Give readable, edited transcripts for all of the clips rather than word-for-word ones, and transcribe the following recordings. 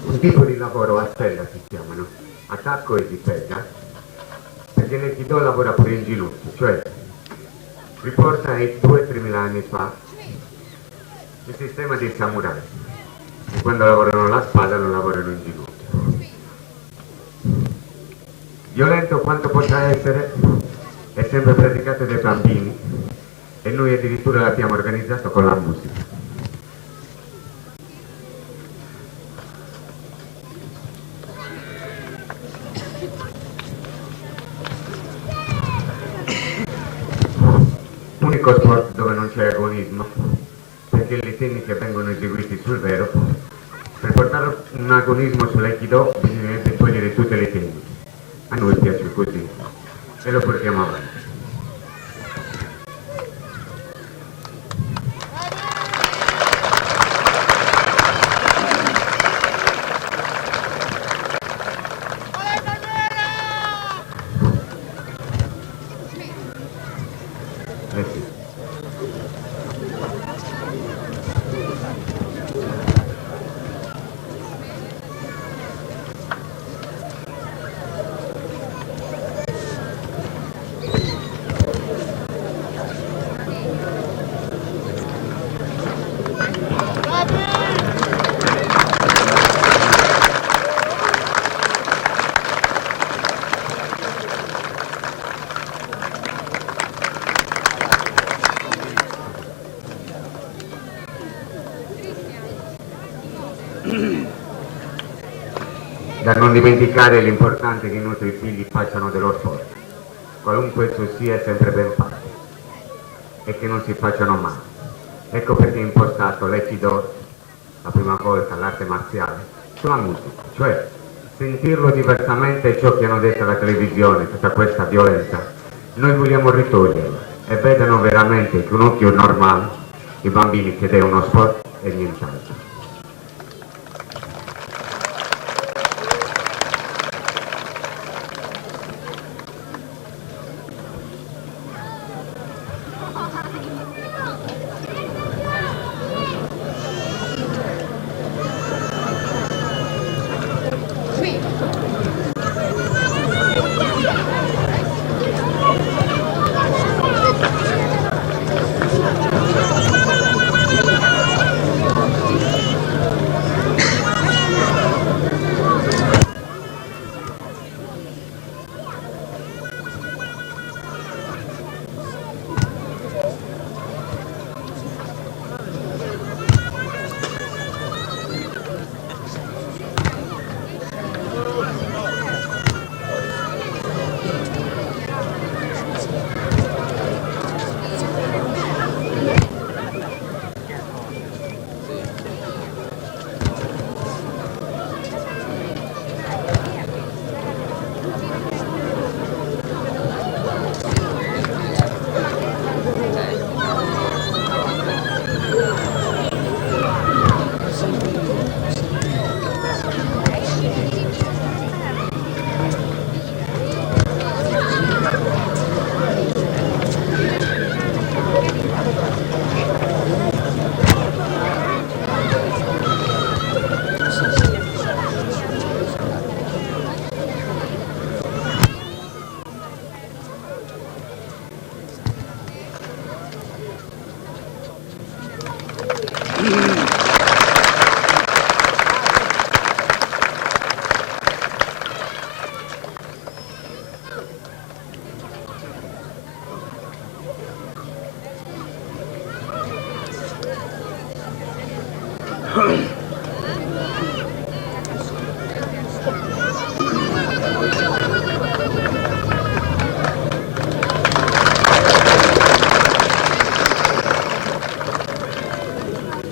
Un tipo di lavoro a sella si chiamano, attacco e difesa, perché l'Aikido lavora pure in ginocchio, cioè riporta ai 2-3 mila anni fa il sistema dei samurai, che quando lavorano la spada non lavorano in ginocchio. Violento quanto possa essere, è sempre praticato dai bambini e noi addirittura l'abbiamo organizzato con la musica. Unico sport dove non c'è agonismo, perché le tecniche vengono eseguite sul vero. Per portare un agonismo sull'Aikido bisognerebbe togliere tutte le tecniche. A noi piace così e lo portiamo avanti. Sì. Da non dimenticare l'importante che i nostri figli facciano dello sport, qualunque esso sia, è sempre ben fatto e che non si facciano male. Ecco perché è impostato l'Aikido, la prima volta l'arte marziale, sulla musica, cioè sentirlo diversamente è ciò che hanno detto alla televisione, tutta questa violenza. Noi vogliamo ritoglierla e vedano veramente con un occhio normale i bambini che è uno sport e nient'altro.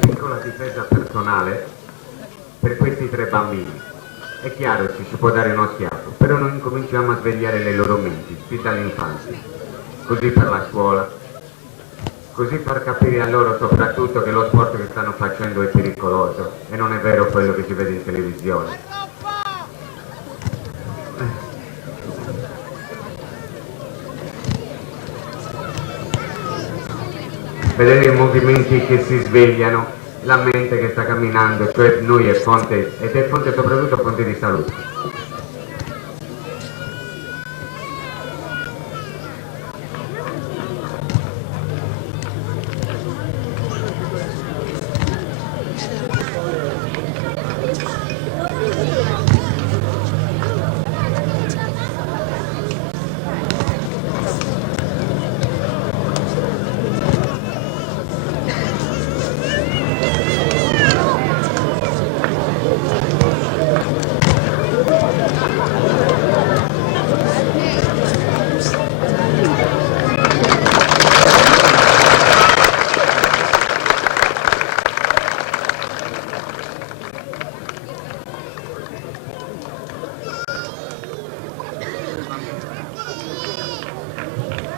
Piccola difesa personale per questi 3 bambini. È chiaro, ci si può dare uno schiaffo, però noi incominciamo a svegliare le loro menti, fin dall'infanzia. Così per la scuola, così per capire a loro soprattutto che lo sport che stanno facendo è pericoloso e non è vero quello che si vede in televisione. Vedere i movimenti che si svegliano, la mente che sta camminando, cioè noi è fonte, ed è fonte soprattutto fonte di salute.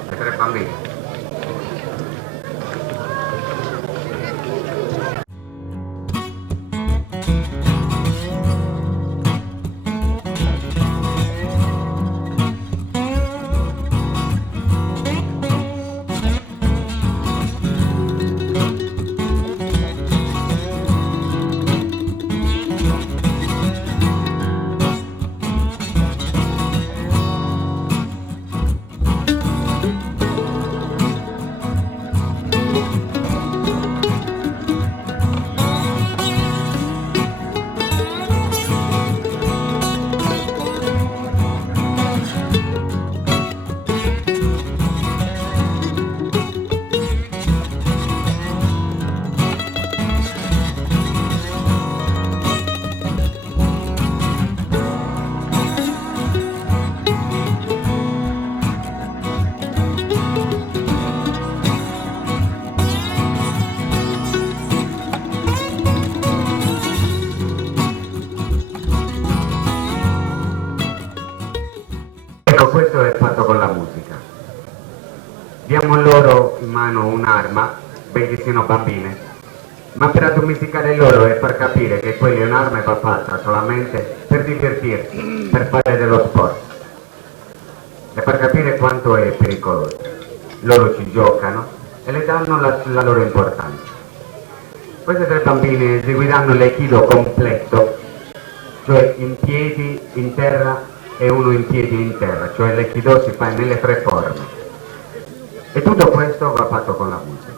I 3 bambini. Ecco, questo è fatto con la musica. Diamo loro in mano un'arma, benché siano bambine, ma per addomesticare loro e far capire che quella è un'arma e va fatta solamente per divertirsi, per fare dello sport e far capire quanto è pericoloso. Loro ci giocano e le danno la loro importanza. Queste tre bambine eseguiranno l'aikido completo, cioè in piedi, in terra e uno in piedi in terra, cioè l'aikido si fa nelle tre forme. E tutto questo va fatto con la musica.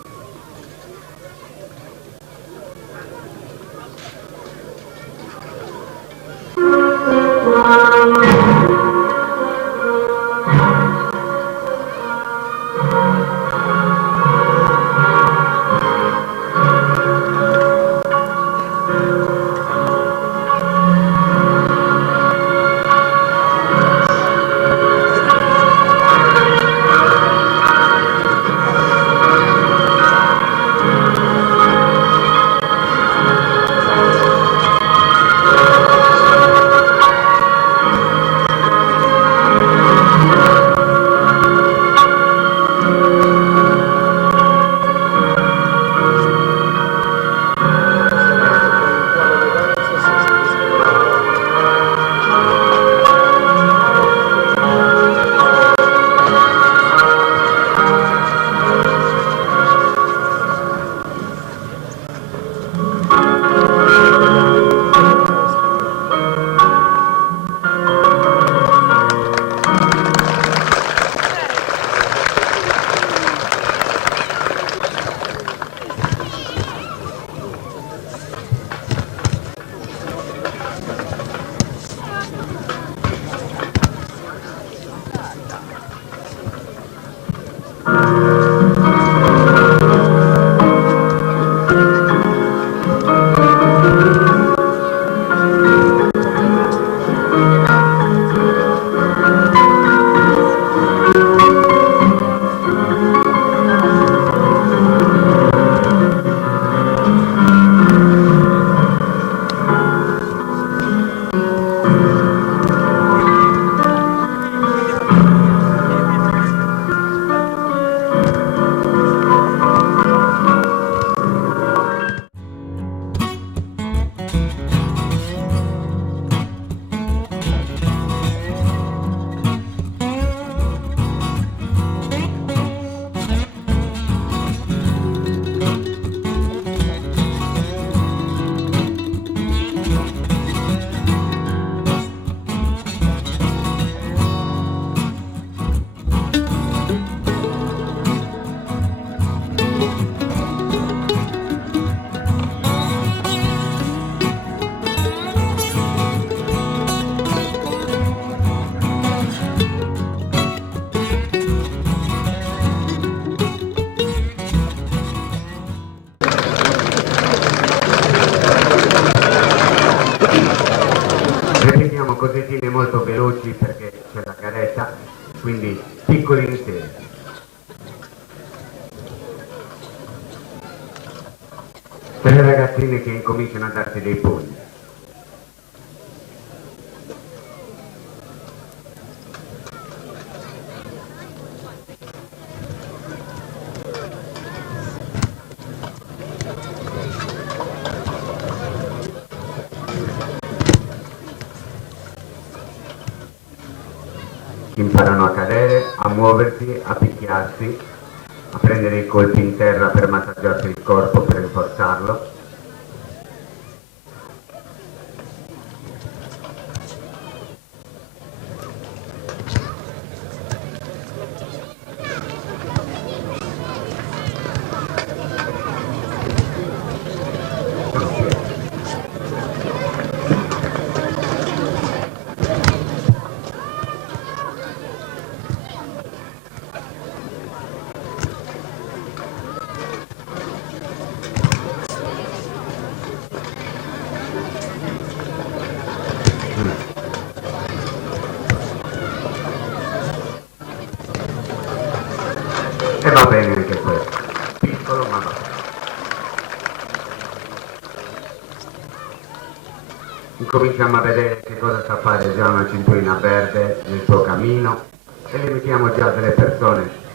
Ripetiamo cosettine molto veloci perché c'è la caretta, quindi piccoli insieme. 3 ragazzine che incominciano a darsi dei pugni. Imparano a cadere, a muoversi, a picchiarsi, a prendere i colpi in terra per massaggiarsi il corpo, per rinforzarlo. E va bene anche questo, piccolo ma va bene. incominciamo a vedere che cosa sa fare già una cinturina verde nel suo cammino e le mettiamo già delle persone